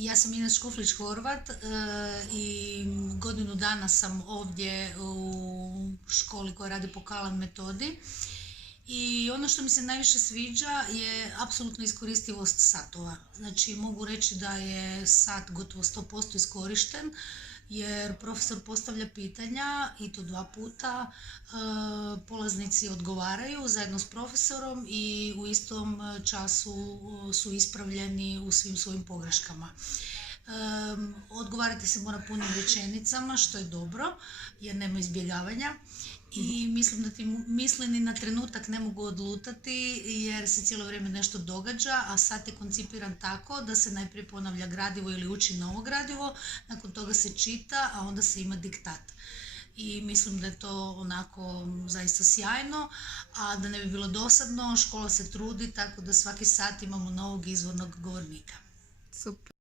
Ja sam Ines Škuflić Horvat i godinu dana sam ovdje u školi koja radi po Kalan metodi. I ono što mi se najviše sviđa je apsolutno iskoristivost satova. Znači mogu reći da je sat gotovo 100% iskorišten jer profesor postavlja pitanja i to 2 puta, polaznici odgovaraju zajedno s profesorom i u istom času su ispravljeni u svim svojim pogreškama. Odgovarati se mora punim rečenicama što je dobro jer nema izbjegavanja i mislim da ti misli ni na trenutak ne mogu odlutati jer se cijelo vrijeme nešto događa, a sat je koncipiran tako da se najprije ponavlja gradivo ili uči novo gradivo, nakon toga se čita, a onda se ima diktat. I mislim da je to onako zaista sjajno, a da ne bi bilo dosadno, škola se trudi tako da svaki sat imamo novog izvornog govornika. Super.